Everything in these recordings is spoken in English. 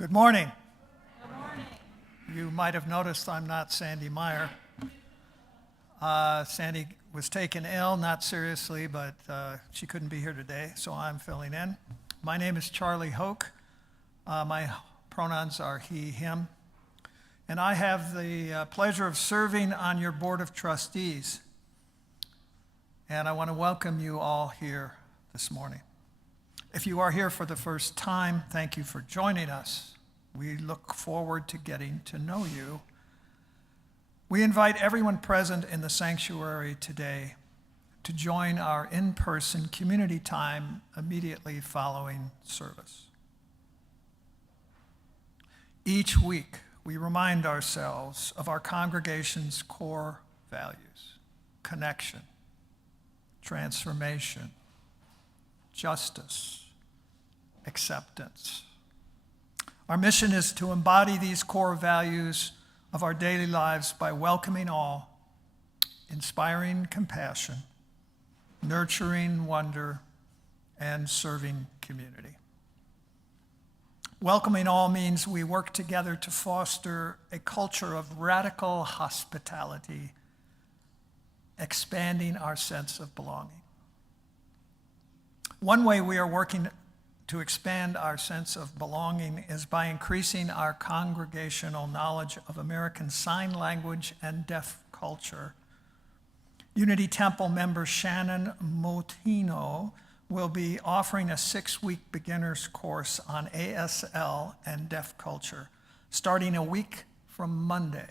Good morning. Good morning. You might have noticed I'm not Sandy Meyer. Sandy was taken ill, not seriously, but she couldn't be here today, so I'm filling in. My name is Charlie Hoke. My pronouns are he, him. And I have the pleasure of serving on your board of trustees. And I want to welcome you all here this morning. If you are here for the first time, thank you for joining us. We look forward to getting to know you. We invite everyone present in the sanctuary today to join our in-person community time immediately following service. Each week, we remind ourselves of our congregation's core values: connection, transformation, justice, acceptance. Our mission is to embody these core values of our daily lives by welcoming all, inspiring compassion, nurturing wonder, and serving community. Welcoming all means we work together to foster a culture of radical hospitality, expanding our sense of belonging. One way we are working to expand our sense of belonging is by increasing our congregational knowledge of American Sign Language and deaf culture. Unity Temple member Shannon Motino will be offering a 6-week beginner's course on ASL and deaf culture, starting a week from Monday.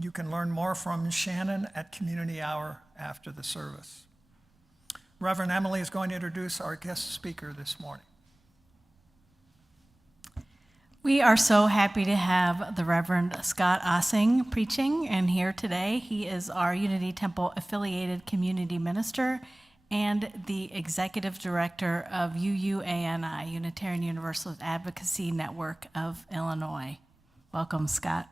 You can learn more from Shannon at Community Hour after the service. Reverend Emily is going to introduce our guest speaker this morning. We are so happy to have the Reverend Scott Ossing preaching and here today. He is our Unity Temple affiliated community minister and the executive director of UUANI, Unitarian Universalist Advocacy Network of Illinois. Welcome, Scott.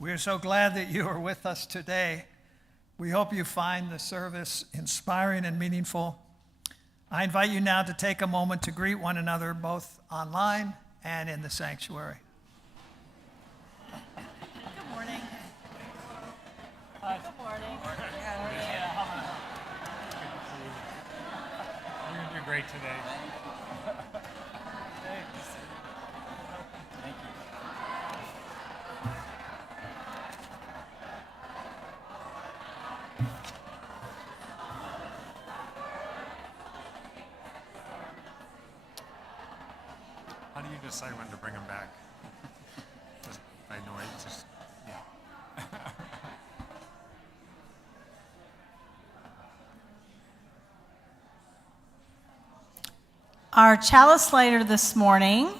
We're so glad that you are with us today. We hope you find the service inspiring and meaningful. I invite you now to take a moment to greet one another both online and in the sanctuary. Good morning. Hi. Good morning. You're going to do great today. How do you decide when to bring them back? Just by noise, just, yeah. Our chalice lighter this morning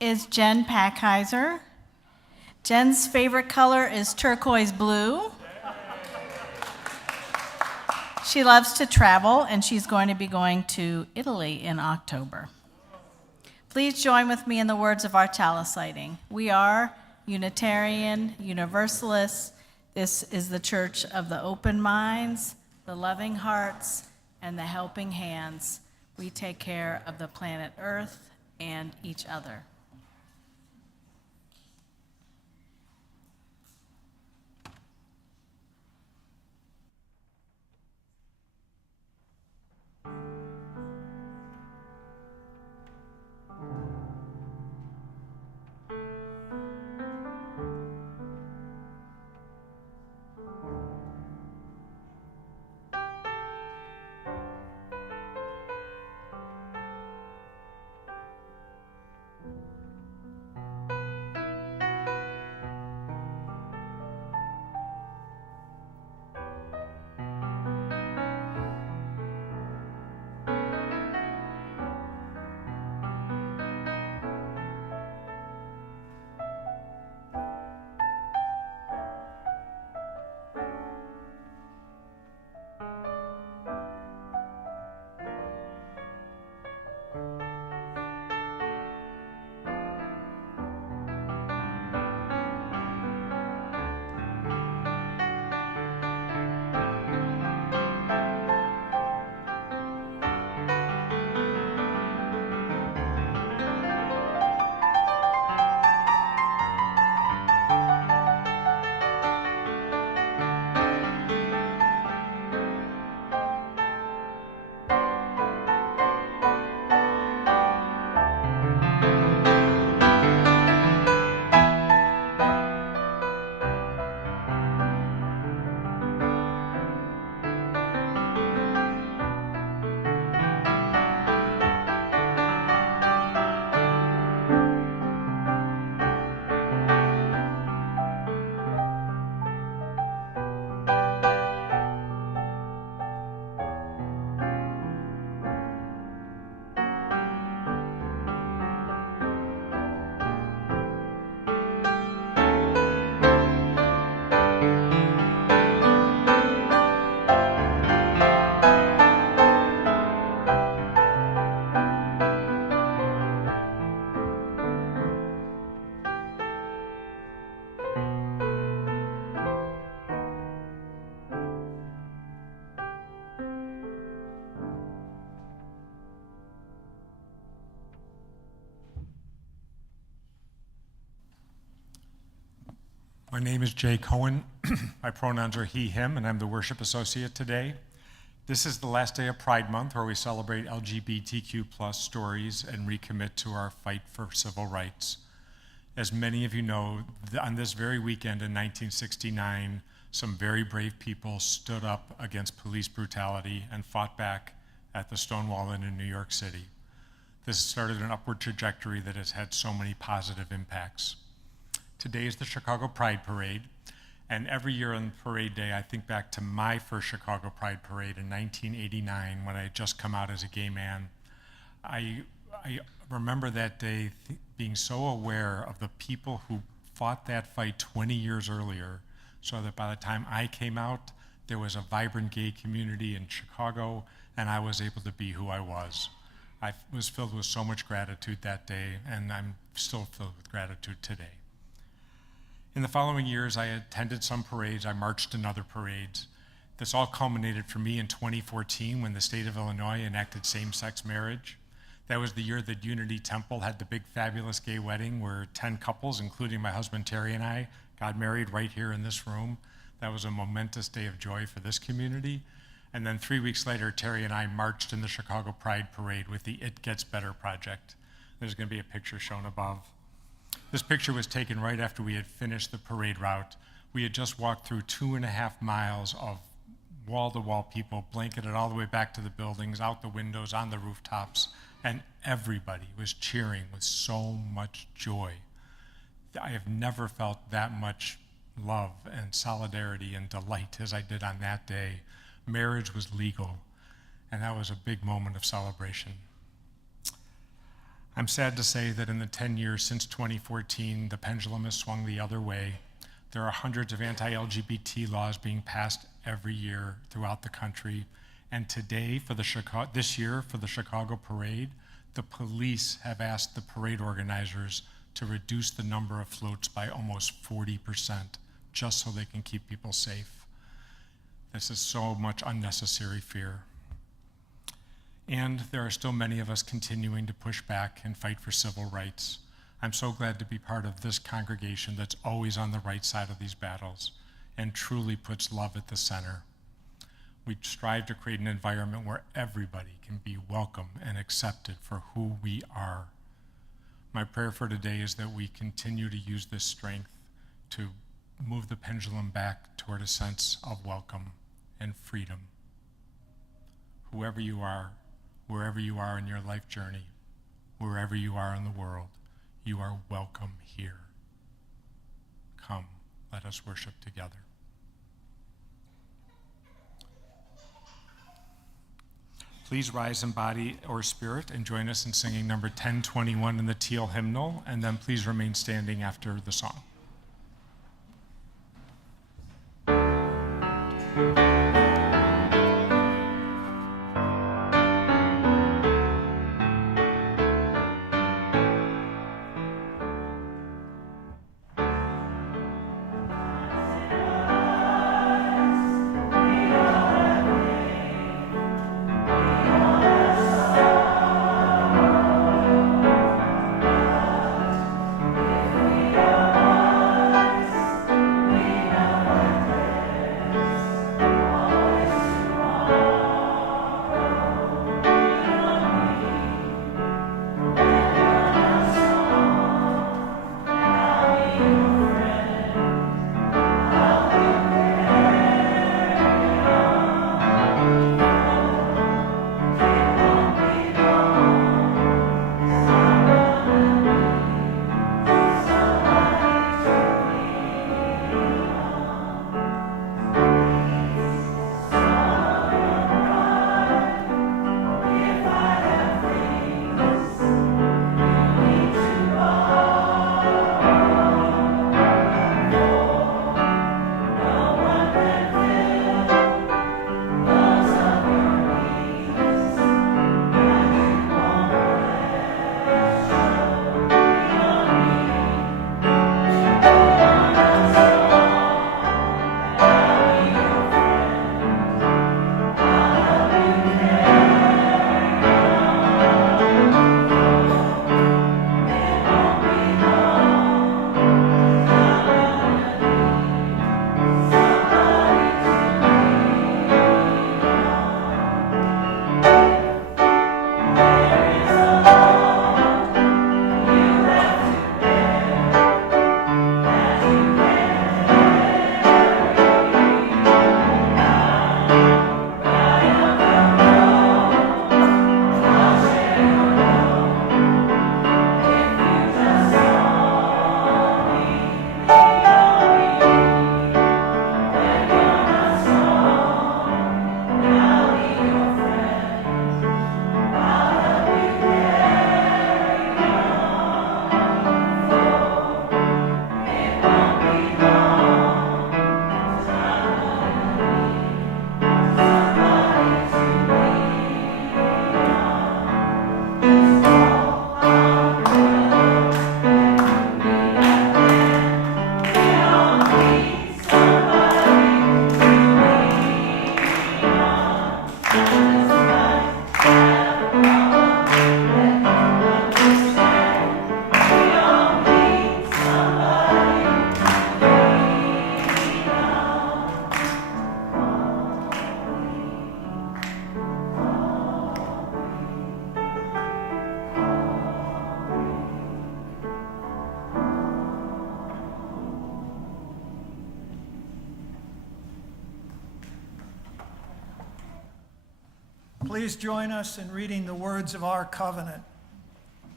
is Jen Packheiser. Jen's favorite color is turquoise blue. She loves to travel, and she's going to be going to Italy in October. Please join with me in the words of our chalice lighting. We are Unitarian Universalists. This is the church of the open minds, the loving hearts, and the helping hands. We take care of the planet Earth and each other. My name is Jay Cohen. My pronouns are he, him, and I'm the worship associate today. This is the last day of Pride Month, where we celebrate LGBTQ plus stories and recommit to our fight for civil rights. As many of you know, on this very weekend in 1969, some very brave people stood up against police brutality and fought back at the Stonewall Inn in New York City. This started an upward trajectory that has had so many positive impacts. Today is the Chicago Pride Parade, and every year on Parade Day, I think back to my first Chicago Pride Parade in 1989 when I had just come out as a gay man. I remember that day being so aware of the people who fought that fight 20 years earlier, so that by the time I came out, there was a vibrant gay community in Chicago, and I was able to be who I was. I was filled with so much gratitude that day, and I'm still filled with gratitude today. In the following years, I attended some parades, I marched in other parades. This all culminated for me in 2014 when the state of Illinois enacted same-sex marriage. That was the year that Unity Temple had the big fabulous gay wedding where 10 couples, including my husband Terry and I, got married right here in this room. That was a momentous day of joy for this community. And then 3 weeks later, Terry and I marched in the Chicago Pride Parade with the It Gets Better project. There's going to be a picture shown above. This picture was taken right after we had finished the parade route. We had just walked through 2.5 miles of wall-to-wall people, blanketed all the way back to the buildings, out the windows, on the rooftops, and everybody was cheering with so much joy. I have never felt that much love and solidarity and delight as I did on that day. Marriage was legal, and that was a big moment of celebration. I'm sad to say that in the 10 years since 2014, the pendulum has swung the other way. There are hundreds of anti-LGBT laws being passed every year throughout the country. And today, this year, for the Chicago Parade, the police have asked the parade organizers to reduce the number of floats by almost 40%, just so they can keep people safe. This is so much unnecessary fear. And there are still many of us continuing to push back and fight for civil rights. I'm so glad to be part of this congregation that's always on the right side of these battles and truly puts love at the center. We strive to create an environment where everybody can be welcome and accepted for who we are. My prayer for today is that we continue to use this strength to move the pendulum back toward a sense of welcome and freedom. Whoever you are, wherever you are in your life journey, wherever you are in the world, you are welcome here. Come, let us worship together. Please rise in body or spirit and join us in singing number 1021 in the Teal hymnal, and then please remain standing after the song. Please join us in reading the words of our covenant.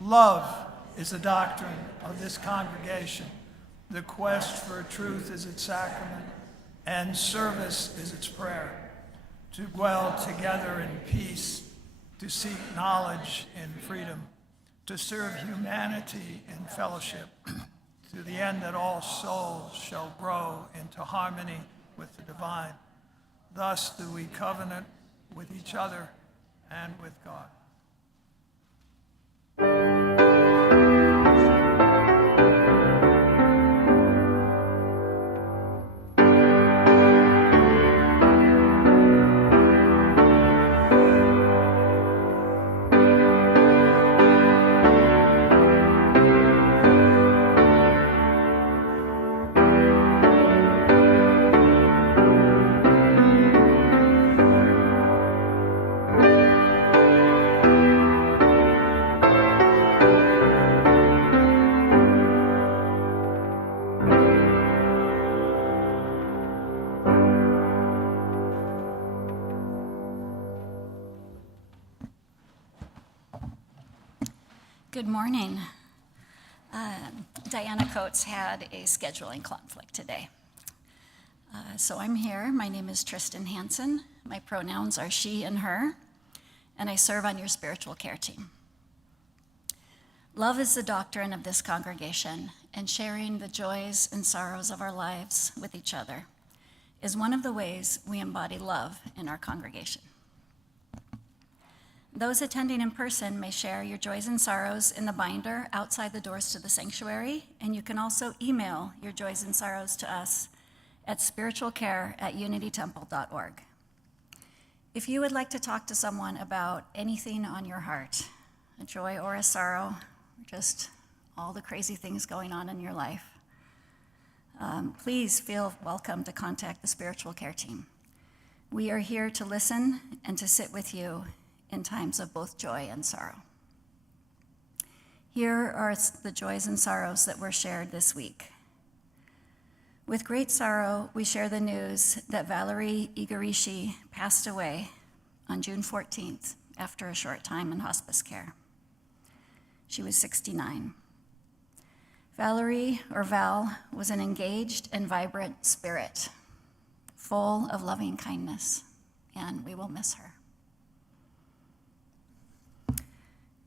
Love is the doctrine of this congregation. The quest for truth is its sacrament, and service is its prayer. To dwell together in peace, to seek knowledge in freedom, to serve humanity in fellowship, to the end that all souls shall grow into harmony with the divine. Thus do we covenant with each other and with God. Good morning. Diana Coates had a scheduling conflict today. So I'm here. My name is Tristan Hansen. My pronouns are she and her, and I serve on your spiritual care team. Love is the doctrine of this congregation, and sharing the joys and sorrows of our lives with each other is one of the ways we embody love in our congregation. Those attending in person may share your joys and sorrows in the binder outside the doors to the sanctuary, and you can also email your joys and sorrows to us at spiritualcare@unitytemple.org. If you would like to talk to someone about anything on your heart, a joy or a sorrow, or just all the crazy things going on in your life, please feel welcome to contact the spiritual care team. We are here to listen and to sit with you in times of both joy and sorrow. Here are the joys and sorrows that were shared this week. With great sorrow, we share the news that Valerie Igarishi passed away on June 14th after a short time in hospice care. She was 69. Valerie, or Val, was an engaged and vibrant spirit, full of loving kindness, and we will miss her.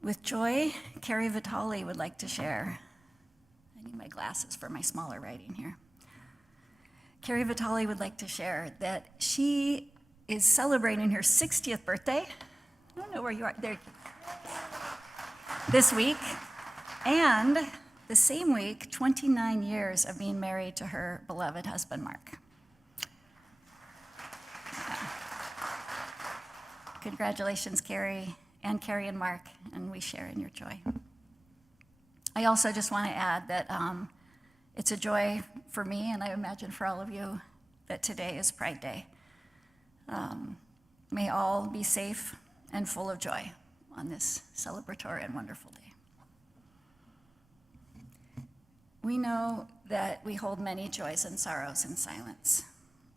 With joy, Carrie Vitale would like to share. I need my glasses for my smaller writing here. Carrie Vitale would like to share that she is celebrating her 60th birthday. I don't know where you are. There. This week, and the same week, 29 years of being married to her beloved husband, Mark. Yeah. Congratulations, Carrie. And Carrie and Mark, and we share in your joy. I also just want to add that it's a joy for me, and I imagine for all of you, that today is Pride Day. May all be safe and full of joy on this celebratory and wonderful day. We know that we hold many joys and sorrows in silence.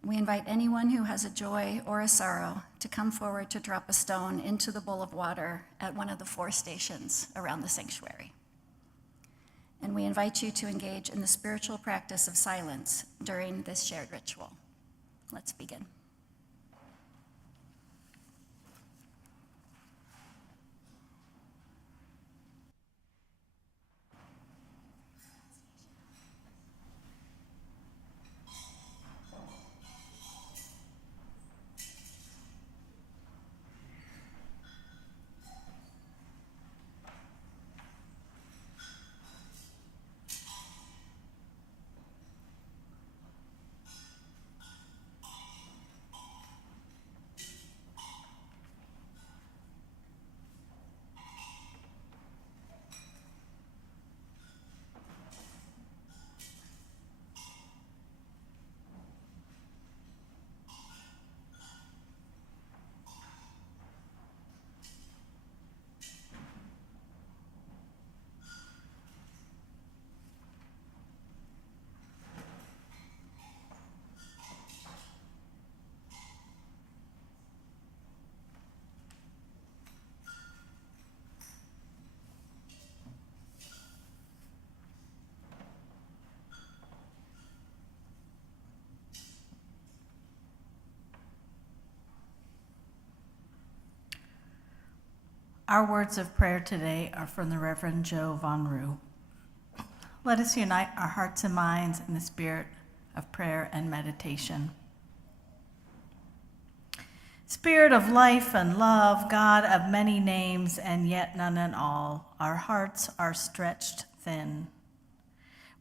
We invite anyone who has a joy or a sorrow to come forward to drop a stone into the bowl of water at one of the 4 stations around the sanctuary. And we invite you to engage in the spiritual practice of silence during this shared ritual. Let's begin. Our words of prayer today are from the Reverend Joe Von Rue. Let us unite our hearts and minds in the spirit of prayer and meditation. Spirit of life and love, God of many names and yet none in all, our hearts are stretched thin.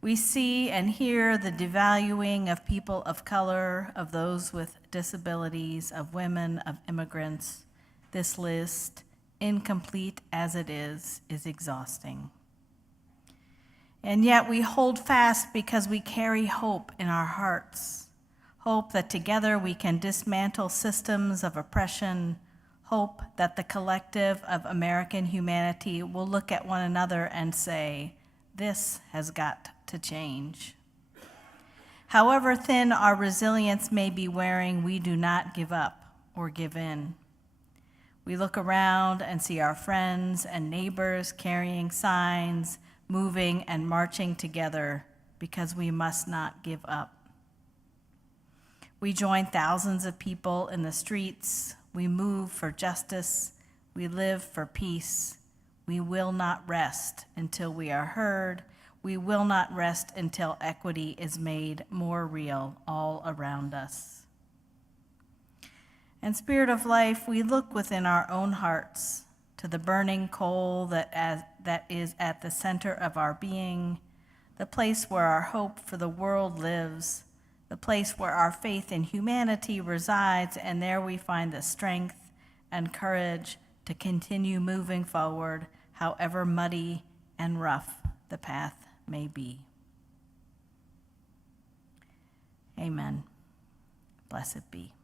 We see and hear the devaluing of people of color, of those with disabilities, of women, of immigrants. This list, incomplete as it is exhausting. And yet we hold fast because we carry hope in our hearts. Hope that together we can dismantle systems of oppression. Hope that the collective of American humanity will look at one another and say, this has got to change. However thin our resilience may be wearing, we do not give up or give in. We look around and see our friends and neighbors carrying signs, moving and marching together because we must not give up. We join thousands of people in the streets. We move for justice. We live for peace. We will not rest until we are heard. We will not rest until equity is made more real all around us. And Spirit of Life, we look within our own hearts to the burning coal that is at the center of our being, the place where our hope for the world lives, the place where our faith in humanity resides, and there we find the strength and courage to continue moving forward, however muddy and rough the path may be. Amen. Blessed be.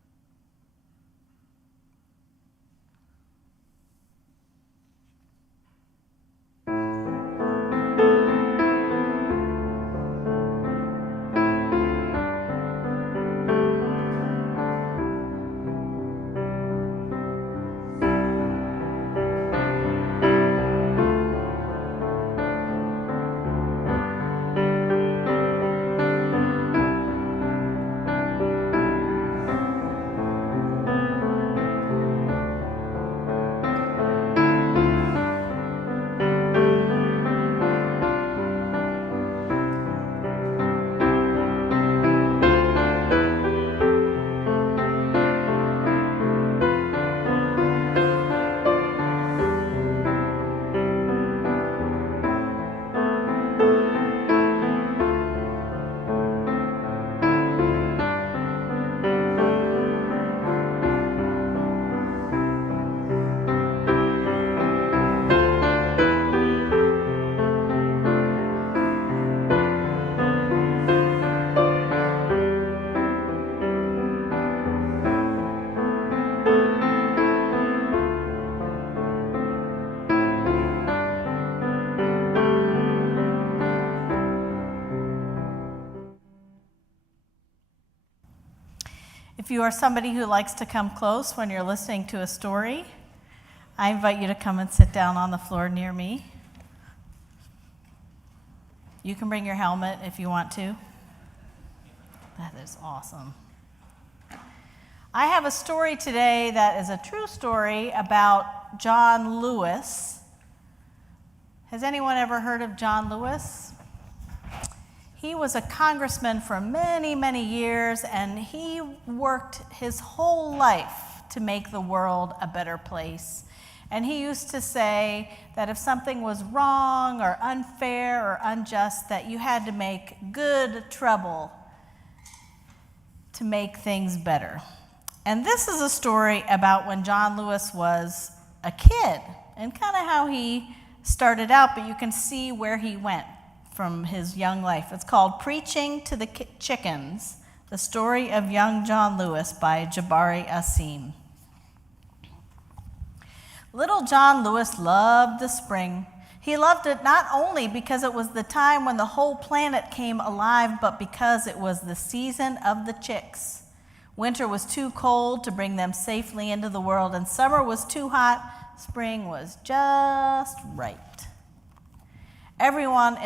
If you are somebody who likes to come close when you're listening to a story, I invite you to come and sit down on the floor near me. You can bring your helmet if you want to. That is awesome. I have a story today that is a true story about John Lewis. Has anyone ever heard of John Lewis? He was a congressman for many, many years, and he worked his whole life to make the world a better place. And he used to say that if something was wrong or unfair or unjust, that you had to make good trouble to make things better. And this is a story about when John Lewis was a kid and kind of how he started out, but you can see where he went from his young life. It's called Preaching to the Chickens, the story of young John Lewis by Jabari Asim. Little John Lewis loved the spring. He loved it not only because it was the time when the whole planet came alive, but because it was the season of the chicks. Winter was too cold to bring them safely into the world, and summer was too hot. Spring was just right. Everyone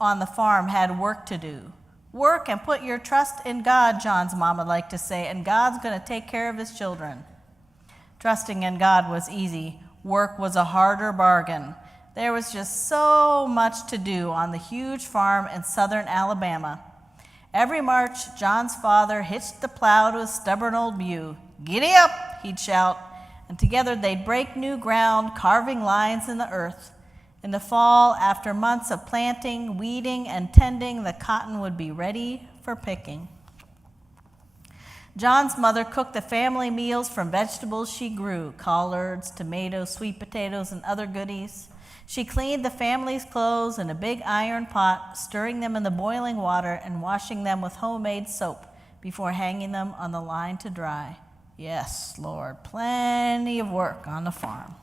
on the farm had work to do. Work and put your trust in God, John's mama liked to say, and God's going to take care of his children. Trusting in God was easy. Work was a harder bargain. There was just so much to do on the huge farm in southern Alabama. Every March, John's father hitched the plow to his stubborn old mule. "Giddy up," he'd shout, and together they'd break new ground, carving lines in the earth. In the fall, after months of planting, weeding, and tending, the cotton would be ready for picking. John's mother cooked the family meals from vegetables she grew, collards, tomatoes, sweet potatoes, and other goodies. She cleaned the family's clothes in a big iron pot, stirring them in the boiling water and washing them with homemade soap before hanging them on the line to dry. Yes, Lord, plenty of work on the farm.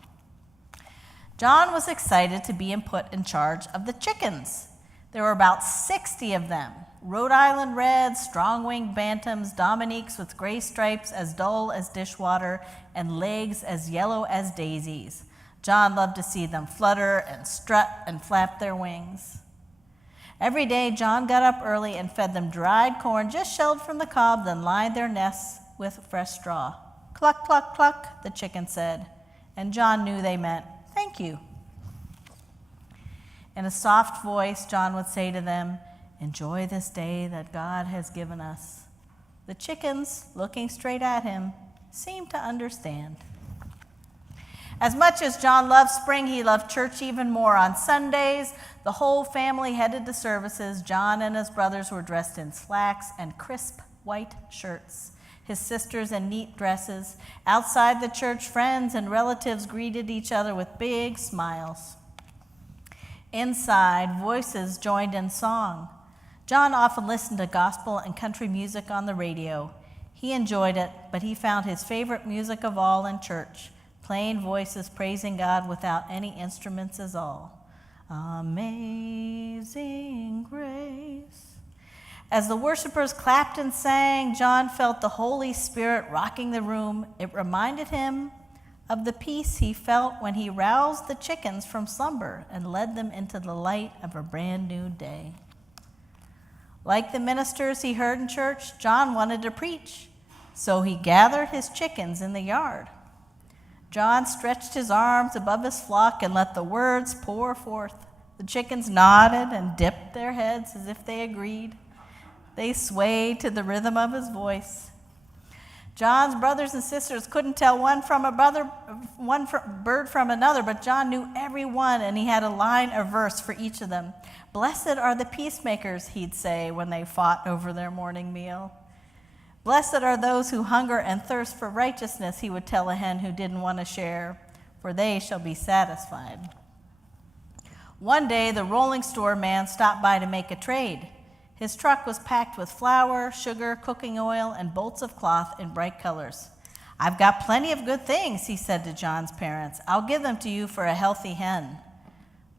John was excited to be put in charge of the chickens. There were about 60 of them. Rhode Island Reds, strong-winged bantams, Dominiques with gray stripes as dull as dishwater, and legs as yellow as daisies. John loved to see them flutter and strut and flap their wings. Every day, John got up early and fed them dried corn just shelled from the cob, then lined their nests with fresh straw. "Cluck, cluck, cluck," the chicken said, and John knew they meant, "Thank you." In a soft voice, John would say to them, "Enjoy this day that God has given us." The chickens, looking straight at him, seemed to understand. As much as John loved spring, he loved church even more. On Sundays, the whole family headed to services. John and his brothers were dressed in slacks and crisp white shirts, his sisters in neat dresses. Outside the church, friends and relatives greeted each other with big smiles. Inside, voices joined in song. John often listened to gospel and country music on the radio. He enjoyed it, but he found his favorite music of all in church, plain voices praising God without any instruments at all. Amazing grace. As the worshipers clapped and sang, John felt the Holy Spirit rocking the room. It reminded him of the peace he felt when he roused the chickens from slumber and led them into the light of a brand new day. Like the ministers he heard in church, John wanted to preach, so he gathered his chickens in the yard. John stretched his arms above his flock and let the words pour forth. The chickens nodded and dipped their heads as if they agreed. They swayed to the rhythm of his voice. John's brothers and sisters couldn't tell one bird from another, but John knew every one, and he had a line or verse for each of them. "Blessed are the peacemakers," he'd say when they fought over their morning meal. "Blessed are those who hunger and thirst for righteousness," he would tell a hen who didn't want to share, "for they shall be satisfied." One day, the rolling store man stopped by to make a trade. His truck was packed with flour, sugar, cooking oil, and bolts of cloth in bright colors. "I've got plenty of good things," he said to John's parents. "I'll give them to you for a healthy hen."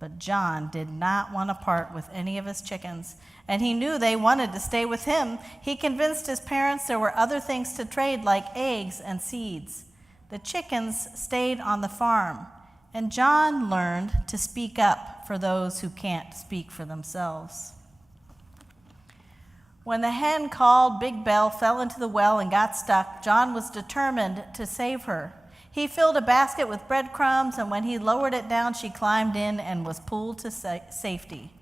But John did not want to part with any of his chickens, and he knew they wanted to stay with him. He convinced his parents there were other things to trade, like eggs and seeds. The chickens stayed on the farm, and John learned to speak up for those who can't speak for themselves. When the hen called Big Bell fell into the well and got stuck, John was determined to save her. He filled a basket with breadcrumbs, and when he lowered it down, she climbed in and was pulled to safety.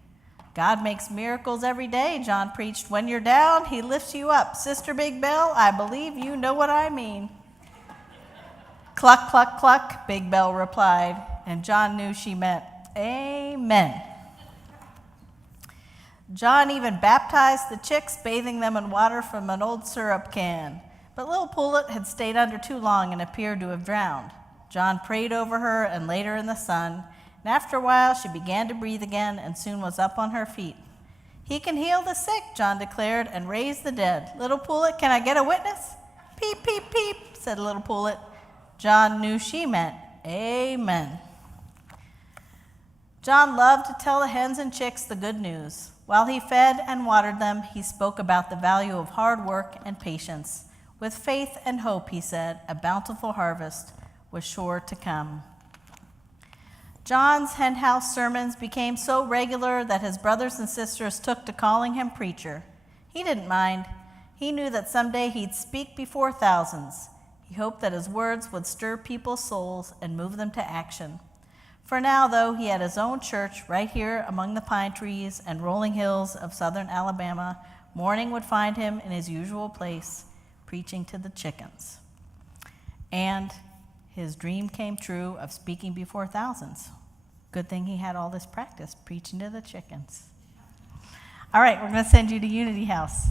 "God makes miracles every day," John preached. "When you're down, he lifts you up. Sister Big Bell, I believe you know what I mean." "Cluck, cluck, cluck," Big Bell replied, and John knew she meant amen. John even baptized the chicks, bathing them in water from an old syrup can. But little Pullet had stayed under too long and appeared to have drowned. John prayed over her and laid her in the sun, and after a while she began to breathe again and soon was up on her feet. "He can heal the sick," John declared, "and raise the dead. Little Pullet, can I get a witness?" "Peep, peep, peep," said little Pullet. John knew she meant amen. John loved to tell the hens and chicks the good news. While he fed and watered them, he spoke about the value of hard work and patience. With faith and hope, he said, a bountiful harvest was sure to come. John's henhouse sermons became so regular that his brothers and sisters took to calling him preacher. He didn't mind. He knew that someday he'd speak before thousands. He hoped that his words would stir people's souls and move them to action. For now, though, he had his own church right here among the pine trees and rolling hills of southern Alabama. Morning would find him in his usual place, preaching to the chickens. And his dream came true of speaking before thousands. Good thing he had all this practice preaching to the chickens. All right, we're going to send you to Unity House.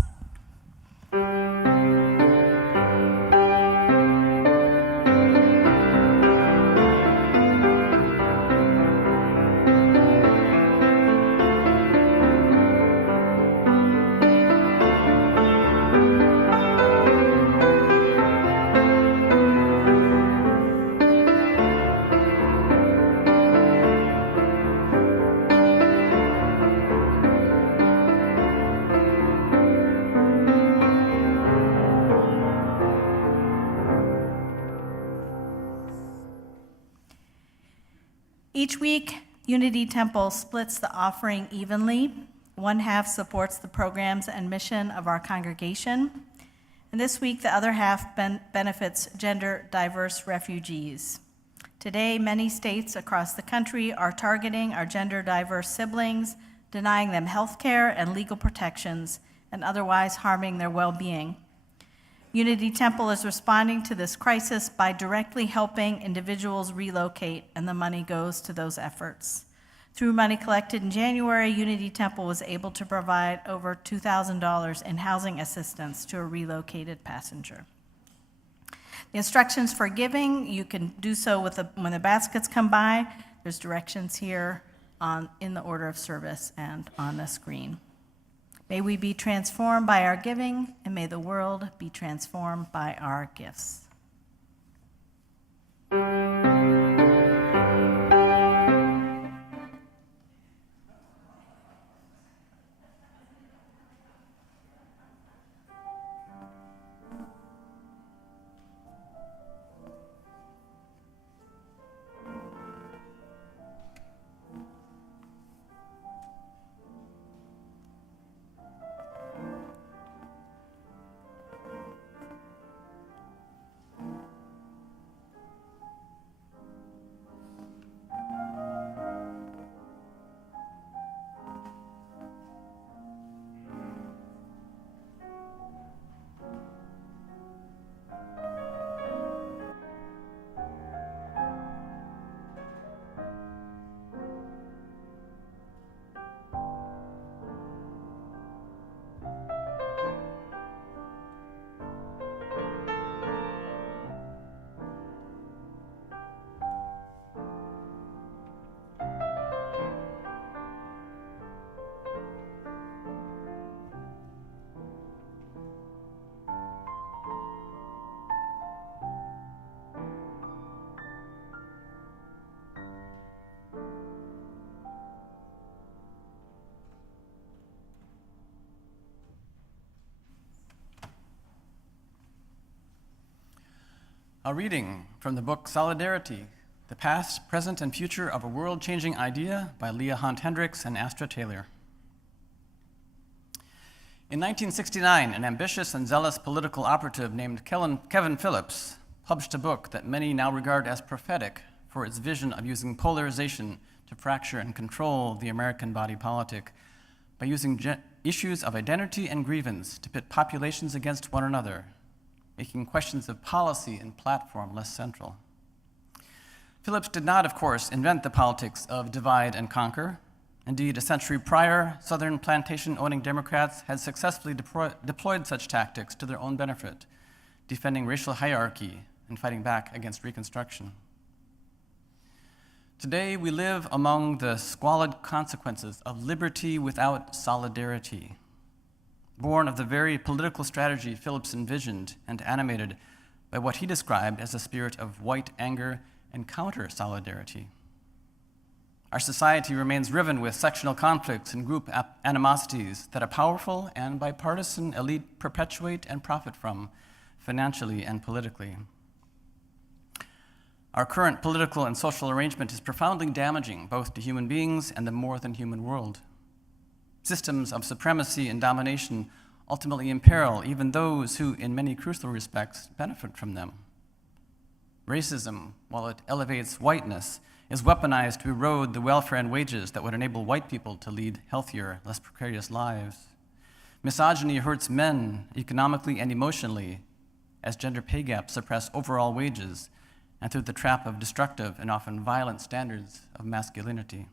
Each week, Unity Temple splits the offering evenly. One half supports the programs and mission of our congregation, and this week the other half benefits gender diverse refugees. Today, many states across the country are targeting our gender diverse siblings, denying them health care and legal protections, and otherwise harming their well-being. Unity Temple is responding to this crisis by directly helping individuals relocate, and the money goes to those efforts. Through money collected in January, Unity Temple was able to provide over $2,000 in housing assistance to a relocated passenger. The instructions for giving, you can do so when the baskets come by. There's directions here in the order of service and on the screen. May we be transformed by our giving, and may the world be transformed by our gifts. A reading from the book Solidarity, The Past, Present, and Future of a World-Changing Idea by Leah Hunt Hendricks and Astra Taylor. In 1969, an ambitious and zealous political operative named Kevin Phillips published a book that many now regard as prophetic for its vision of using polarization to fracture and control the American body politic by using issues of identity and grievance to pit populations against one another, making questions of policy and platform less central. Phillips did not, of course, invent the politics of divide and conquer. Indeed, a century prior, Southern plantation-owning Democrats had successfully deployed such tactics to their own benefit, defending racial hierarchy and fighting back against Reconstruction. Today, we live among the squalid consequences of liberty without solidarity, born of the very political strategy Phillips envisioned and animated by what he described as a spirit of white anger and counter-solidarity. Our society remains riven with sectional conflicts and group animosities that a powerful and bipartisan elite perpetuate and profit from, financially and politically. Our current political and social arrangement is profoundly damaging both to human beings and the more than human world. Systems of supremacy and domination ultimately imperil even those who, in many crucial respects, benefit from them, Racism, while it elevates whiteness, is weaponized to erode the welfare and wages that would enable white people to lead healthier, less precarious lives. Misogyny hurts men economically and emotionally, as gender pay gaps suppress overall wages and through the trap of destructive and often violent standards of masculinity.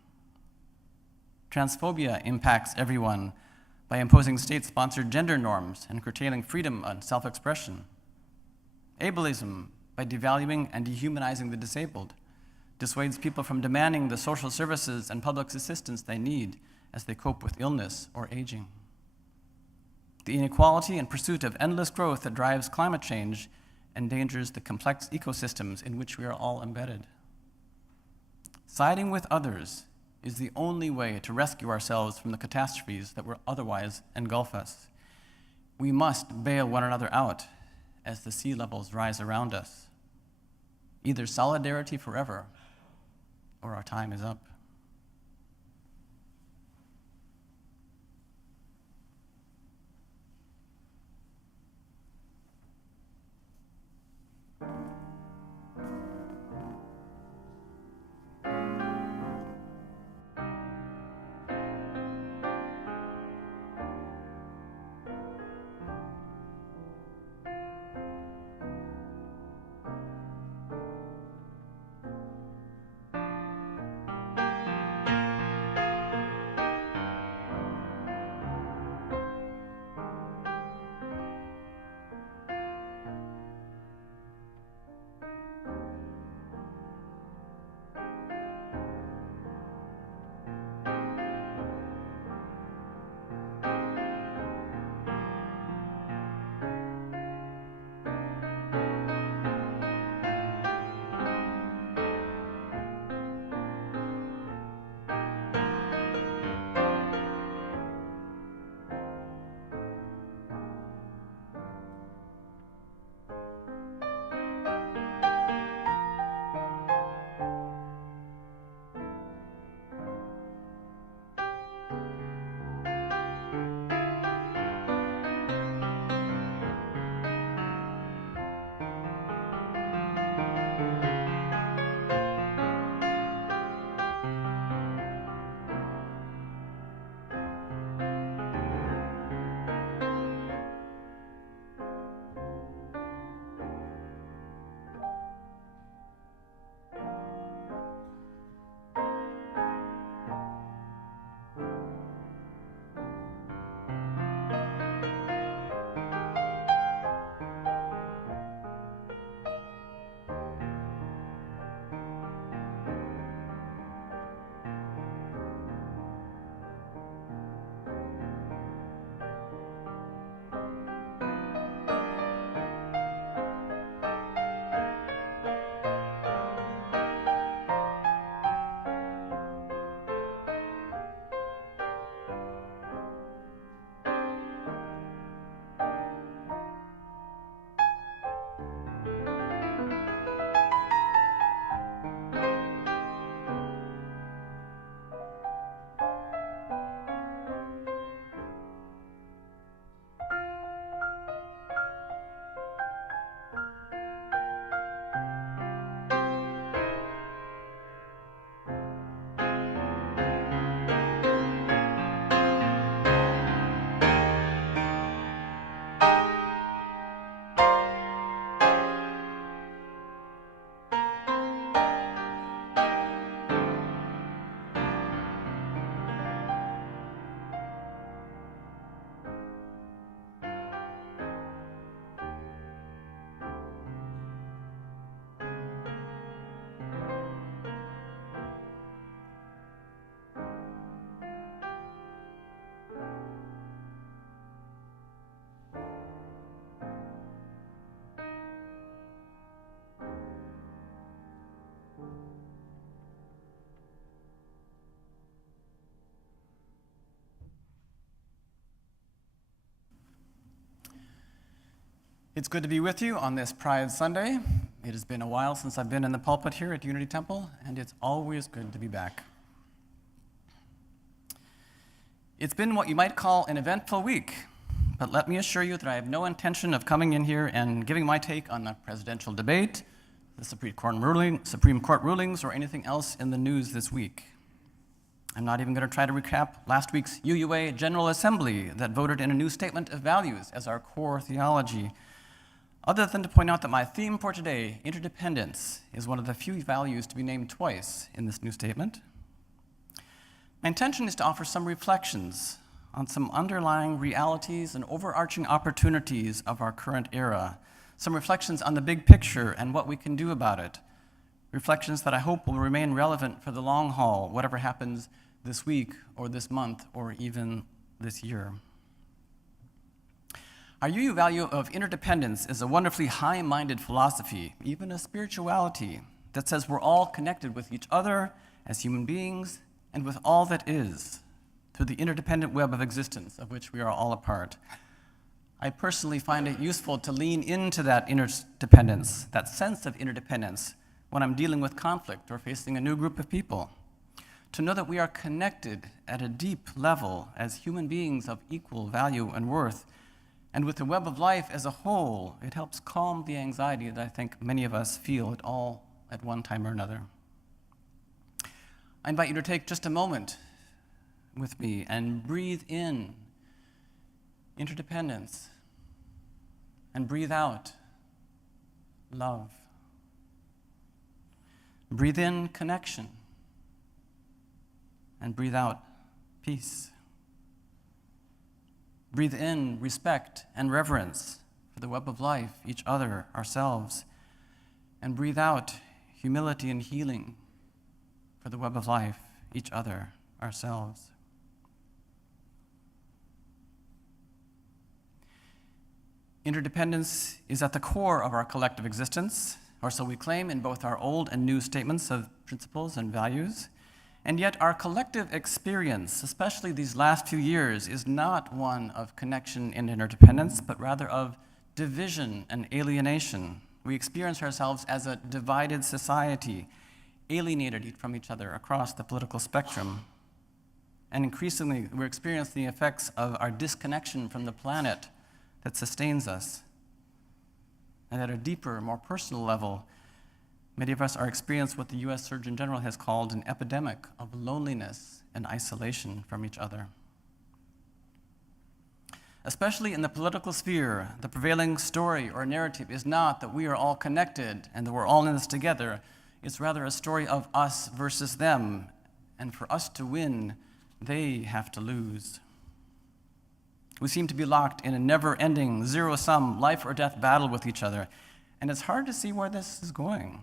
Transphobia impacts everyone by imposing state-sponsored gender norms and curtailing freedom and self-expression. Ableism, by devaluing and dehumanizing the disabled, dissuades people from demanding the social services and public assistance they need as they cope with illness or aging. The inequality and pursuit of endless growth that drives climate change endangers the complex ecosystems in which we are all embedded. Siding with others is the only way to rescue ourselves from the catastrophes that will otherwise engulf us. We must bail one another out as the sea levels rise around us. Either solidarity forever, or our time is up. It's good to be with you on this Pride Sunday. It has been a while since I've been in the pulpit here at Unity Temple, and it's always good to be back. It's been what you might call an eventful week, but let me assure you that I have no intention of coming in here and giving my take on the presidential debate, the Supreme Court rulings, or anything else in the news this week. I'm not even going to try to recap last week's UUA General Assembly that voted in a new statement of values as our core theology, other than to point out that my theme for today, interdependence, is one of the few values to be named twice in this new statement. My intention is to offer some reflections on some underlying realities and overarching opportunities of our current era, some reflections on the big picture and what we can do about it, reflections that I hope will remain relevant for the long haul, whatever happens this week or this month or even this year. Our UU value of interdependence is a wonderfully high-minded philosophy, even a spirituality, that says we're all connected with each other as human beings and with all that is, through the interdependent web of existence of which we are all a part. I personally find it useful to lean into that interdependence, that sense of interdependence, when I'm dealing with conflict or facing a new group of people. To know that we are connected at a deep level as human beings of equal value and worth, and with the web of life as a whole, it helps calm the anxiety that I think many of us feel at one time or another. I invite you to take just a moment with me and breathe in interdependence and breathe out love. Breathe in connection and breathe out peace. Breathe in respect and reverence for the web of life, each other, ourselves, and breathe out humility and healing for the web of life, each other, ourselves. Interdependence is at the core of our collective existence, or so we claim in both our old and new statements of principles and values. And yet our collective experience, especially these last few years, is not one of connection and interdependence, but rather of division and alienation. We experience ourselves as a divided society, alienated from each other across the political spectrum. And increasingly, we're experiencing the effects of our disconnection from the planet that sustains us. And at a deeper, more personal level, many of us are experiencing what the U.S. Surgeon General has called an epidemic of loneliness and isolation from each other. Especially in the political sphere, the prevailing story or narrative is not that we are all connected and that we're all in this together. It's rather a story of us versus them, and for us to win, they have to lose. We seem to be locked in a never-ending, zero-sum, life-or-death battle with each other, and it's hard to see where this is going.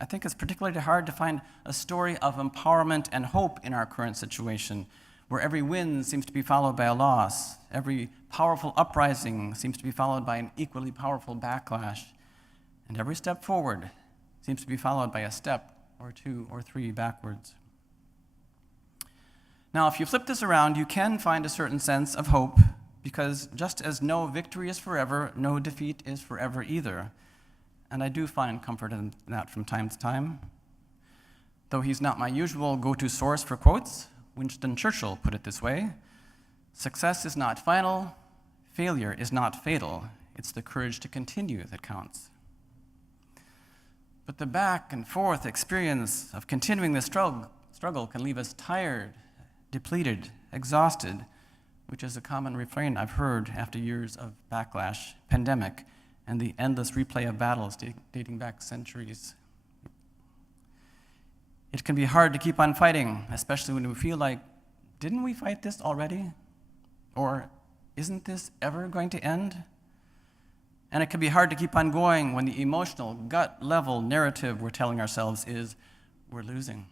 I think it's particularly hard to find a story of empowerment and hope in our current situation, where every win seems to be followed by a loss, every powerful uprising seems to be followed by an equally powerful backlash, and every step forward seems to be followed by a step or two or three backwards. Now, if you flip this around, you can find a certain sense of hope, because just as no victory is forever, no defeat is forever either. And I do find comfort in that from time to time. Though he's not my usual go-to source for quotes, Winston Churchill put it this way: success is not final, failure is not fatal. It's the courage to continue that counts. But the back and forth experience of continuing this struggle can leave us tired, depleted, exhausted, which is a common refrain I've heard after years of backlash, pandemic, and the endless replay of battles dating back centuries. It can be hard to keep on fighting, especially when we feel like, didn't we fight this already? Or isn't this ever going to end? And it can be hard to keep on going when the emotional, gut-level narrative we're telling ourselves is, we're losing,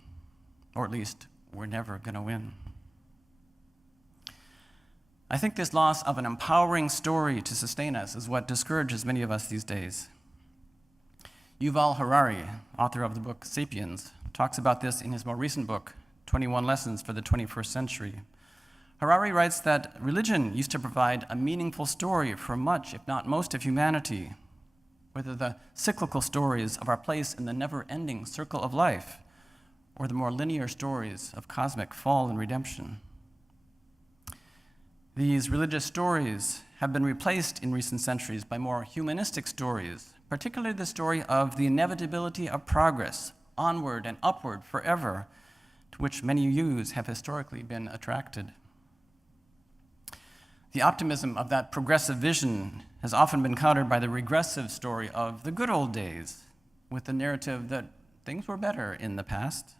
or at least, we're never going to win. I think this loss of an empowering story to sustain us is what discourages many of us these days. Yuval Harari, author of the book *Sapiens*, talks about this in his more recent book, 21 Lessons for the 21st Century. Harari writes that religion used to provide a meaningful story for much, if not most, of humanity, whether the cyclical stories of our place in the never-ending circle of life, or the more linear stories of cosmic fall and redemption. These religious stories have been replaced in recent centuries by more humanistic stories, particularly the story of the inevitability of progress, onward and upward forever, to which many youths have historically been attracted. The optimism of that progressive vision has often been countered by the regressive story of the good old days, with the narrative that things were better in the past.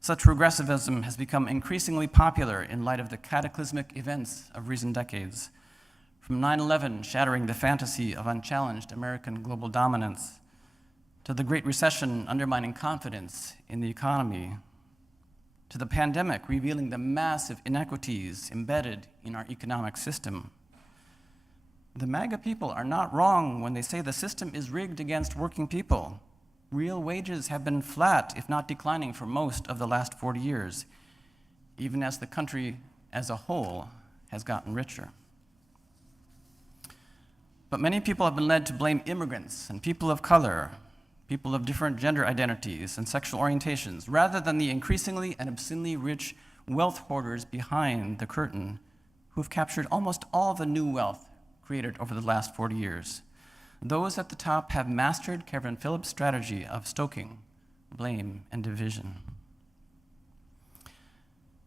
Such regressivism has become increasingly popular in light of the cataclysmic events of recent decades, from 9/11 shattering the fantasy of unchallenged American global dominance, to the Great Recession undermining confidence in the economy, to the pandemic revealing the massive inequities embedded in our economic system. The MAGA people are not wrong when they say the system is rigged against working people. Real wages have been flat, if not declining, for most of the last 40 years, even as the country as a whole has gotten richer. But many people have been led to blame immigrants and people of color, people of different gender identities and sexual orientations, rather than the increasingly and obscenely rich wealth hoarders behind the curtain who have captured almost all the new wealth created over the last 40 years. Those at the top have mastered Kevin Phillips' strategy of stoking blame and division.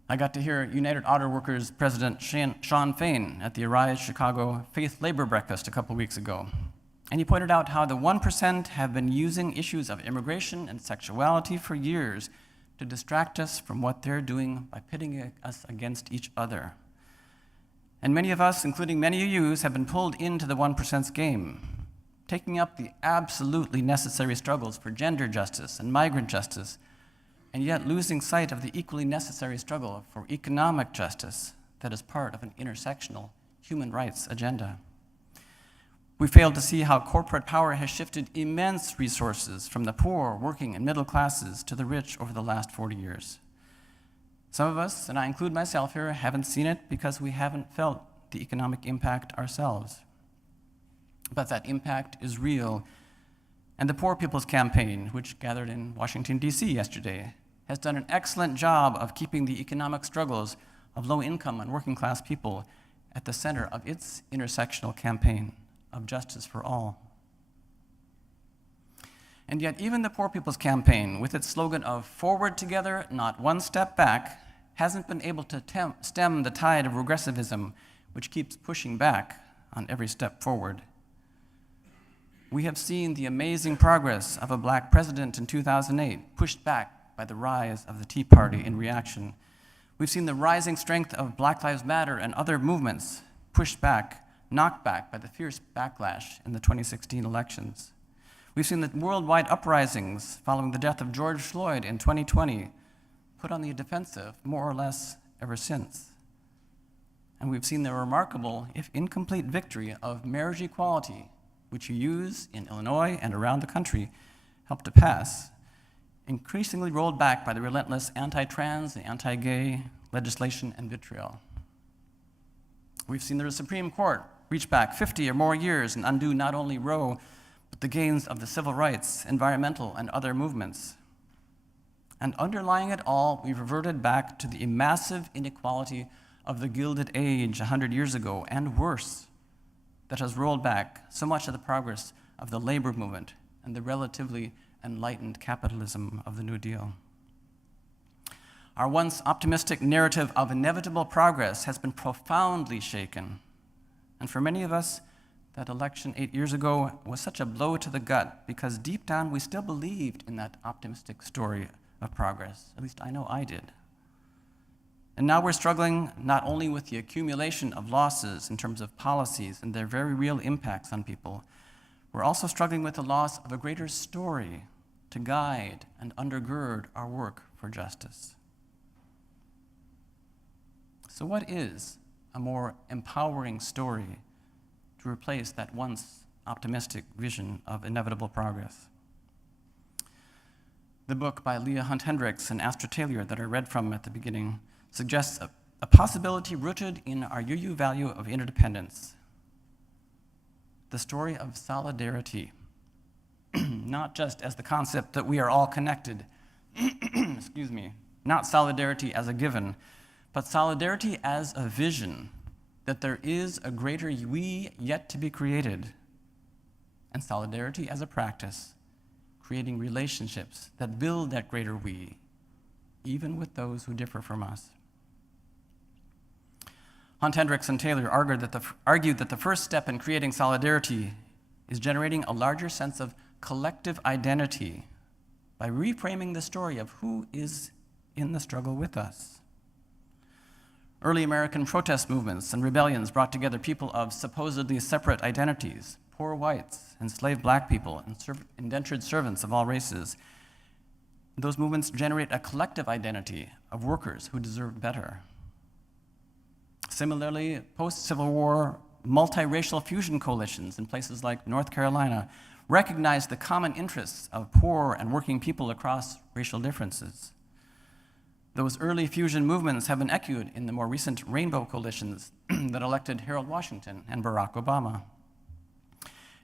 I got to hear United Auto Workers President Sean Fain at the Arise Chicago Faith Labor Breakfast a couple weeks ago. And he pointed out how the 1% have been using issues of immigration and sexuality for years to distract us from what they're doing by pitting us against each other. And many of us, including many of you, have been pulled into the 1%'s game, taking up the absolutely necessary struggles for gender justice and migrant justice, and yet losing sight of the equally necessary struggle for economic justice that is part of an intersectional human rights agenda. We failed to see how corporate power has shifted immense resources from the poor, working, and middle classes to the rich over the last 40 years. Some of us, and I include myself here, haven't seen it because we haven't felt the economic impact ourselves. But that impact is real, and the Poor People's Campaign, which gathered in Washington, D.C. yesterday, has done an excellent job of keeping the economic struggles of low-income and working-class people at the center of its intersectional campaign of justice for all. And yet even the Poor People's Campaign, with its slogan of forward together, not one step back, hasn't been able to stem the tide of regressivism, which keeps pushing back on every step forward. We have seen the amazing progress of a black president in 2008, pushed back by the rise of the Tea Party in reaction. We've seen the rising strength of Black Lives Matter and other movements pushed back, knocked back by the fierce backlash in the 2016 elections. We've seen the worldwide uprisings following the death of George Floyd in 2020 put on the defensive more or less ever since. And we've seen the remarkable, if incomplete, victory of marriage equality, which you use in Illinois and around the country, helped to pass, increasingly rolled back by the relentless anti-trans and anti-gay legislation and vitriol. We've seen the Supreme Court reach back 50 or more years and undo not only Roe, but the gains of the civil rights, environmental, and other movements. And underlying it all, we've reverted back to the massive inequality of the Gilded Age 100 years ago, and worse, that has rolled back so much of the progress of the labor movement and the relatively enlightened capitalism of the New Deal. Our once optimistic narrative of inevitable progress has been profoundly shaken. And for many of us, that election 8 years ago was such a blow to the gut because deep down we still believed in that optimistic story of progress. At least I know I did. And now we're struggling not only with the accumulation of losses in terms of policies and their very real impacts on people, we're also struggling with the loss of a greater story to guide and undergird our work for justice. So what is a more empowering story to replace that once optimistic vision of inevitable progress? The book by Leah Hunt Hendricks and Astra Taylor that I read from at the beginning suggests a possibility rooted in our UU value of interdependence, the story of solidarity, not just as the concept that we are all connected, excuse me, not solidarity as a given, but solidarity as a vision that there is a greater we yet to be created, and solidarity as a practice, creating relationships that build that greater we, even with those who differ from us. Hunt, Hendricks, and Taylor argued that the first step in creating solidarity is generating a larger sense of collective identity by reframing the story of who is in the struggle with us. Early American protest movements and rebellions brought together people of supposedly separate identities, poor whites, enslaved black people, and indentured servants of all races. Those movements generate a collective identity of workers who deserve better. Similarly, post-Civil War, multiracial fusion coalitions in places like North Carolina recognized the common interests of poor and working people across racial differences. Those early fusion movements have been echoed in the more recent rainbow coalitions that elected Harold Washington and Barack Obama.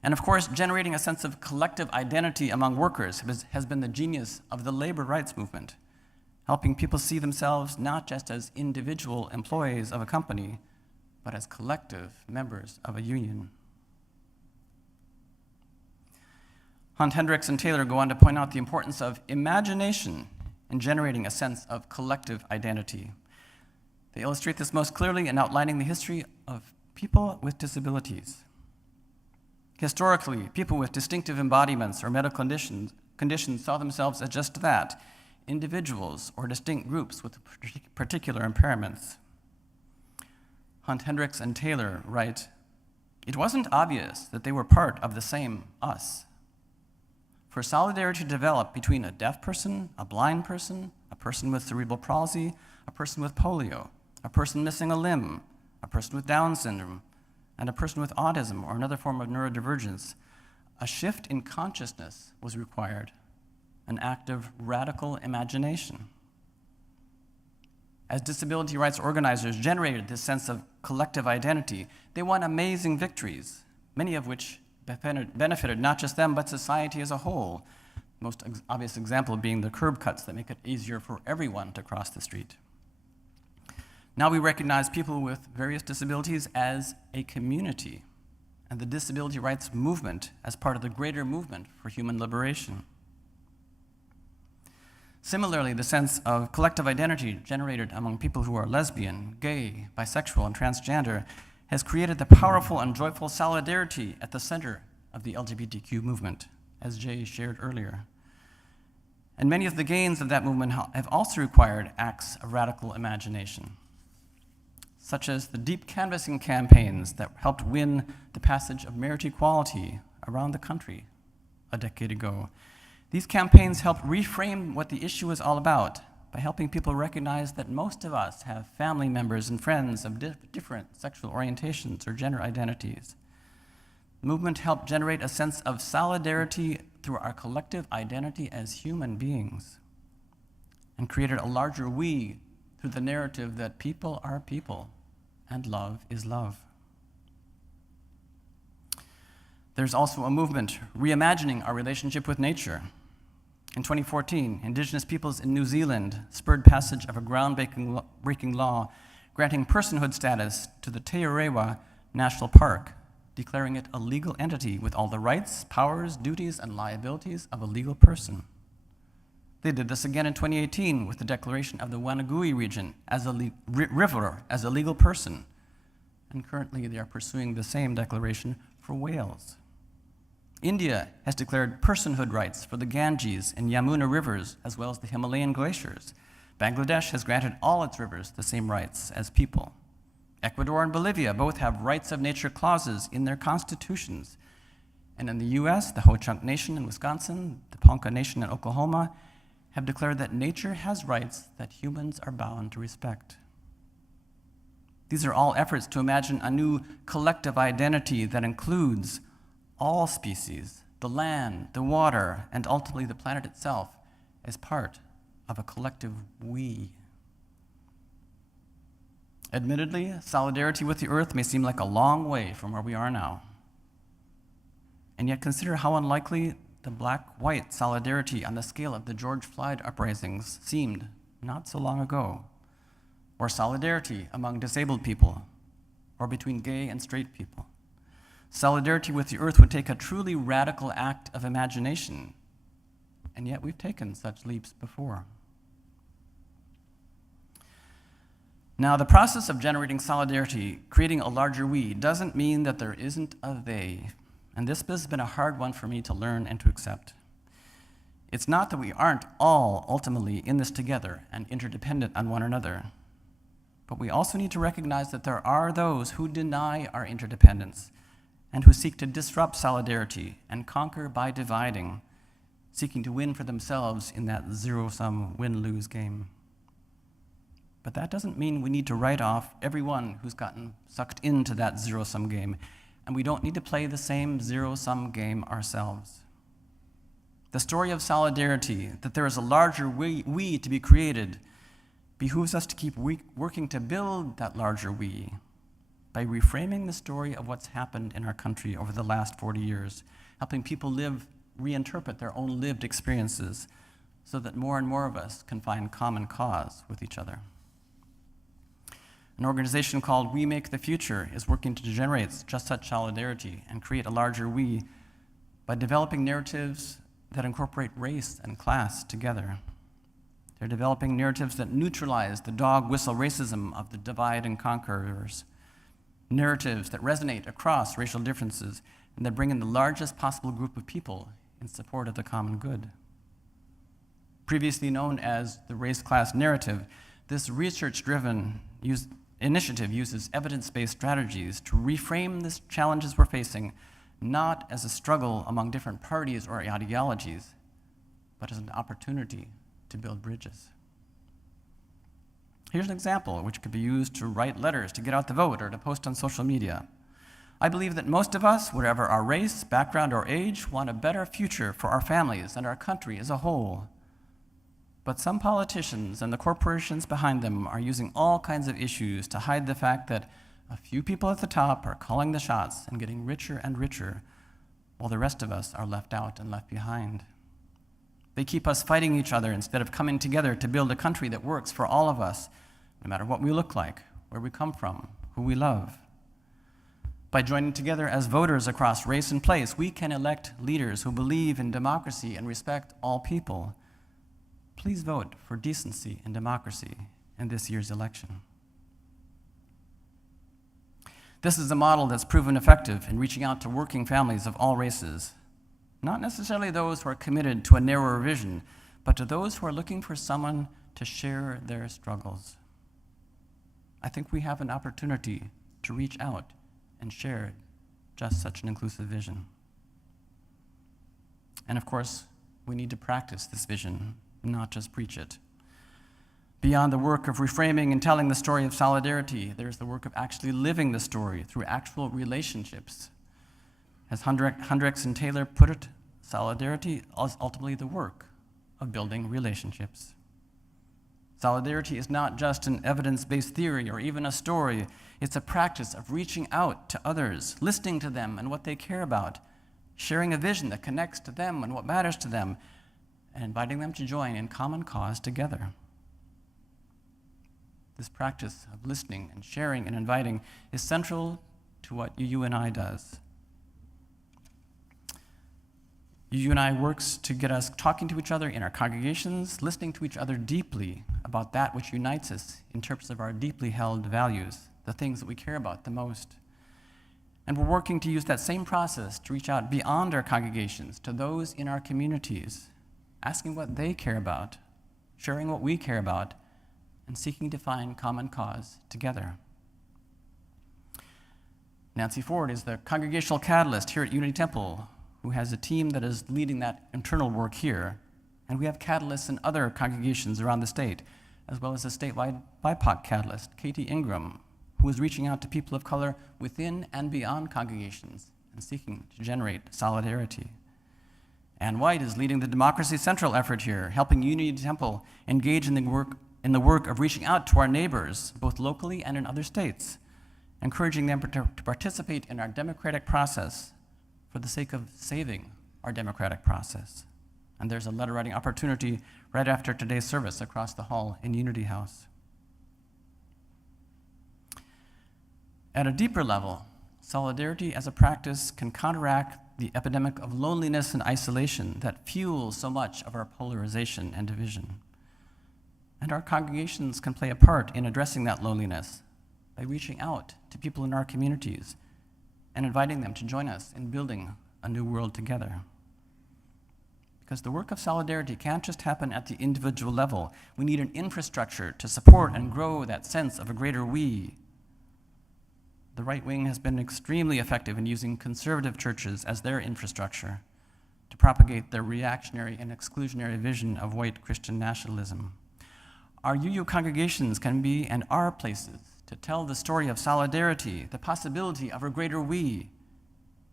And of course, generating a sense of collective identity among workers has been the genius of the labor rights movement, helping people see themselves not just as individual employees of a company, but as collective members of a union. Hunt, Hendricks, and Taylor go on to point out the importance of imagination in generating a sense of collective identity. They illustrate this most clearly in outlining the history of people with disabilities. Historically, people with distinctive embodiments or medical conditions saw themselves as just that, individuals or distinct groups with particular impairments. Hunt, Hendricks, and Taylor write, "It wasn't obvious that they were part of the same us. For solidarity to develop between a deaf person, a blind person, a person with cerebral palsy, a person with polio, a person missing a limb, a person with Down syndrome, and a person with autism or another form of neurodivergence, a shift in consciousness was required, an act of radical imagination." As disability rights organizers generated this sense of collective identity, they won amazing victories, many of which benefited not just them, but society as a whole. The most obvious example being the curb cuts that make it easier for everyone to cross the street. Now we recognize people with various disabilities as a community, and the disability rights movement as part of the greater movement for human liberation. Similarly, the sense of collective identity generated among people who are lesbian, gay, bisexual, and transgender has created the powerful and joyful solidarity at the center of the LGBTQ movement, as Jay shared earlier. And many of the gains of that movement have also required acts of radical imagination, such as the deep canvassing campaigns that helped win the passage of marriage equality around the country a decade ago. These campaigns helped reframe what the issue is all about by helping people recognize that most of us have family members and friends of different sexual orientations or gender identities. The movement helped generate a sense of solidarity through our collective identity as human beings and created a larger we through the narrative that people are people and love is love. There's also a movement reimagining our relationship with nature. In 2014, Indigenous peoples in New Zealand spurred passage of a groundbreaking law granting personhood status to the Te Arewa National Park, declaring it a legal entity with all the rights, powers, duties, and liabilities of a legal person. They did this again in 2018 with the declaration of the Wanagui region as a river as a legal person, and currently they are pursuing the same declaration for Wales. India has declared personhood rights for the Ganges and Yamuna rivers, as well as the Himalayan glaciers. Bangladesh has granted all its rivers the same rights as people. Ecuador and Bolivia both have rights of nature clauses in their constitutions. And in the US, the Ho-Chunk Nation in Wisconsin, the Ponca Nation in Oklahoma, have declared that nature has rights that humans are bound to respect. These are all efforts to imagine a new collective identity that includes all species, the land, the water, and ultimately the planet itself as part of a collective we. Admittedly, solidarity with the earth may seem like a long way from where we are now. And yet consider how unlikely the black-white solidarity on the scale of the George Floyd uprisings seemed not so long ago, or solidarity among disabled people, or between gay and straight people. Solidarity with the earth would take a truly radical act of imagination, and yet we've taken such leaps before. Now, the process of generating solidarity, creating a larger we, doesn't mean that there isn't a they, and this has been a hard one for me to learn and to accept. It's not that we aren't all ultimately in this together and interdependent on one another, but we also need to recognize that there are those who deny our interdependence and who seek to disrupt solidarity and conquer by dividing, seeking to win for themselves in that zero-sum win-lose game. But that doesn't mean we need to write off everyone who's gotten sucked into that zero-sum game, and we don't need to play the same zero-sum game ourselves. The story of solidarity, that there is a larger we to be created, behooves us to keep working to build that larger we by reframing the story of what's happened in our country over the last 40 years, helping people reinterpret their own lived experiences so that more and more of us can find common cause with each other. An organization called We Make the Future is working to generate just such solidarity and create a larger we by developing narratives that incorporate race and class together. They're developing narratives that neutralize the dog whistle racism of the divide and conquerors, narratives that resonate across racial differences and that bring in the largest possible group of people in support of the common good. Previously known as the race-class narrative, this research-driven initiative uses evidence-based strategies to reframe the challenges we're facing not as a struggle among different parties or ideologies, but as an opportunity to build bridges. Here's an example which could be used to write letters to get out the vote or to post on social media. I believe that most of us, whatever our race, background, or age, want a better future for our families and our country as a whole. But some politicians and the corporations behind them are using all kinds of issues to hide the fact that a few people at the top are calling the shots and getting richer and richer, while the rest of us are left out and left behind. They keep us fighting each other instead of coming together to build a country that works for all of us, no matter what we look like, where we come from, who we love. By joining together as voters across race and place, we can elect leaders who believe in democracy and respect all people. Please vote for decency and democracy in this year's election. This is a model that's proven effective in reaching out to working families of all races, not necessarily those who are committed to a narrower vision, but to those who are looking for someone to share their struggles. I think we have an opportunity to reach out and share just such an inclusive vision. And of course, we need to practice this vision, not just preach it. Beyond the work of reframing and telling the story of solidarity, there's the work of actually living the story through actual relationships. As Hendricks and Taylor put it, solidarity is ultimately the work of building relationships. Solidarity is not just an evidence-based theory or even a story. It's a practice of reaching out to others, listening to them and what they care about, sharing a vision that connects to them and what matters to them, and inviting them to join in common cause together. This practice of listening and sharing and inviting is central to what UUNI does. UUNI works to get us talking to each other in our congregations, listening to each other deeply about that which unites us in terms of our deeply held values, the things that we care about the most. And we're working to use that same process to reach out beyond our congregations to those in our communities, asking what they care about, sharing what we care about, and seeking to find common cause together. Nancy Ford is the congregational catalyst here at Unity Temple, who has a team that is leading that internal work here. And we have catalysts in other congregations around the state, as well as a statewide BIPOC catalyst, Katie Ingram, who is reaching out to people of color within and beyond congregations and seeking to generate solidarity. Ann White is leading the Democracy Central effort here, helping Unity Temple engage in the work of reaching out to our neighbors, both locally and in other states, encouraging them to participate in our democratic process for the sake of saving our democratic process. And there's a letter writing opportunity right after today's service across the hall in Unity House. At a deeper level, Solidarity as a practice can counteract the epidemic of loneliness and isolation that fuels so much of our polarization and division. And our congregations can play a part in addressing that loneliness by reaching out to people in our communities and inviting them to join us in building a new world together. Because the work of solidarity can't just happen at the individual level. We need an infrastructure to support and grow that sense of a greater we. The right wing has been extremely effective in using conservative churches as their infrastructure to propagate their reactionary and exclusionary vision of white Christian nationalism. Our UU congregations can be and are places to tell the story of solidarity, the possibility of a greater we,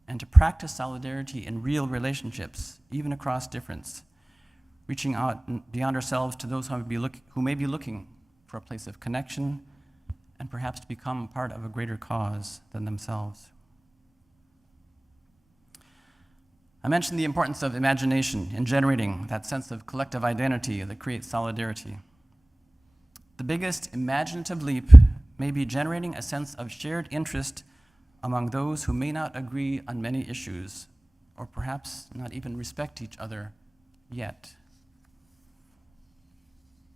and to practice solidarity in real relationships, even across difference, reaching out beyond ourselves to those who may be looking for a place of connection and perhaps to become part of a greater cause than themselves. I mentioned the importance of imagination in generating that sense of collective identity that creates solidarity. The biggest imaginative leap may be generating a sense of shared interest among those who may not agree on many issues, or perhaps not even respect each other yet.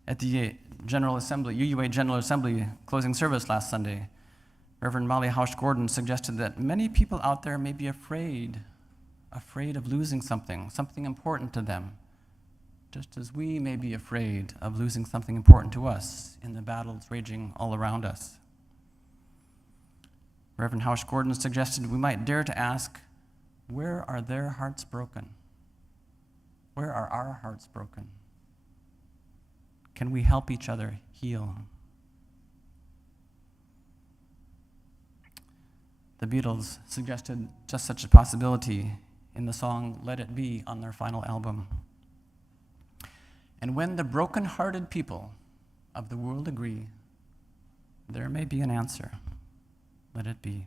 At the General Assembly, UUA General Assembly closing service last Sunday, Reverend Molly Hausch-Gordon suggested that many people out there may be afraid of losing something important to them, just as we may be afraid of losing something important to us in the battles raging all around us. Reverend Hausch-Gordon suggested we might dare to ask, where are their hearts broken? Where are our hearts broken? Can we help each other heal? The Beatles suggested just such a possibility in the song Let It Be on their final album. And when the broken-hearted people of the world agree, there may be an answer. Let it be.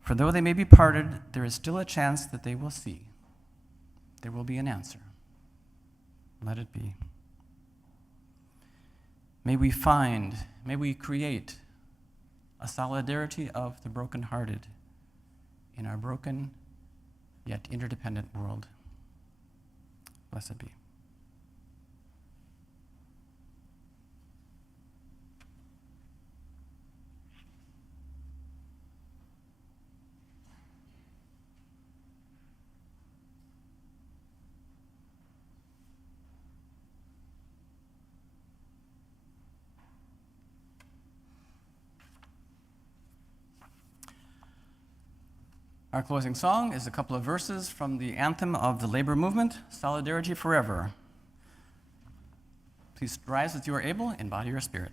For though they may be parted, there is still a chance that they will see. There will be an answer. Let it be. May we create a solidarity of the brokenhearted in our broken yet interdependent world. Blessed be. Our closing song is a couple of verses from the anthem of the labor movement, Solidarity Forever. Please rise as you are able in body or spirit.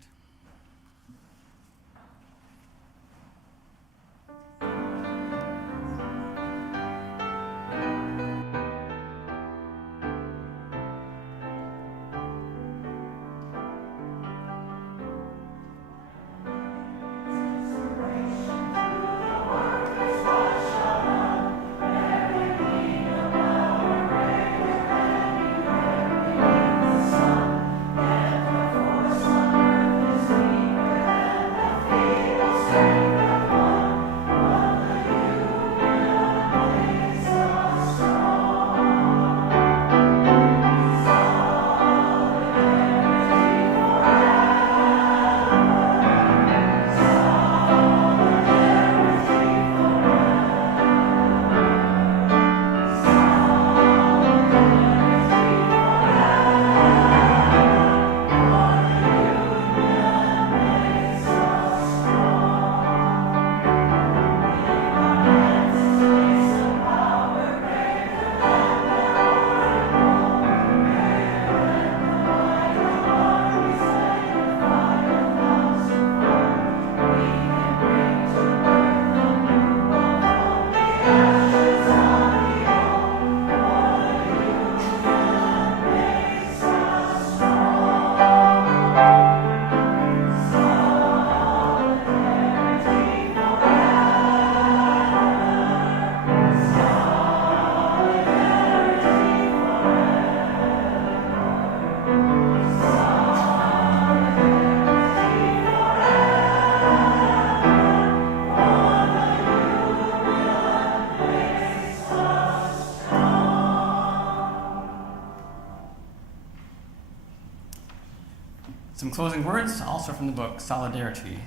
Some closing words, also from the book Solidarity.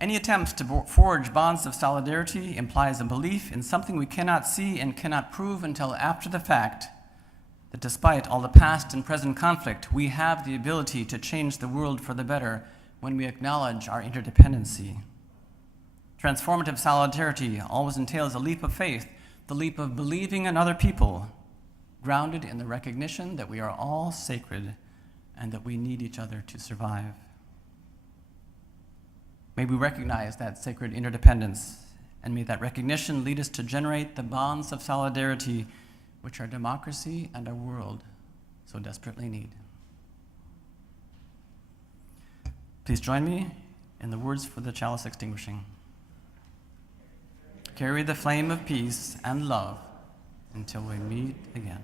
Any attempt to forge bonds of solidarity implies a belief in something we cannot see and cannot prove until after the fact, that despite all the past and present conflict, we have the ability to change the world for the better when we acknowledge our interdependency. Transformative solidarity always entails a leap of faith, the leap of believing in other people, grounded in the recognition that we are all sacred and that we need each other to survive. May we recognize that sacred interdependence, and may that recognition lead us to generate the bonds of solidarity which our democracy and our world so desperately need. Please join me in the words for the chalice extinguishing. Carry the flame of peace and love until we meet again.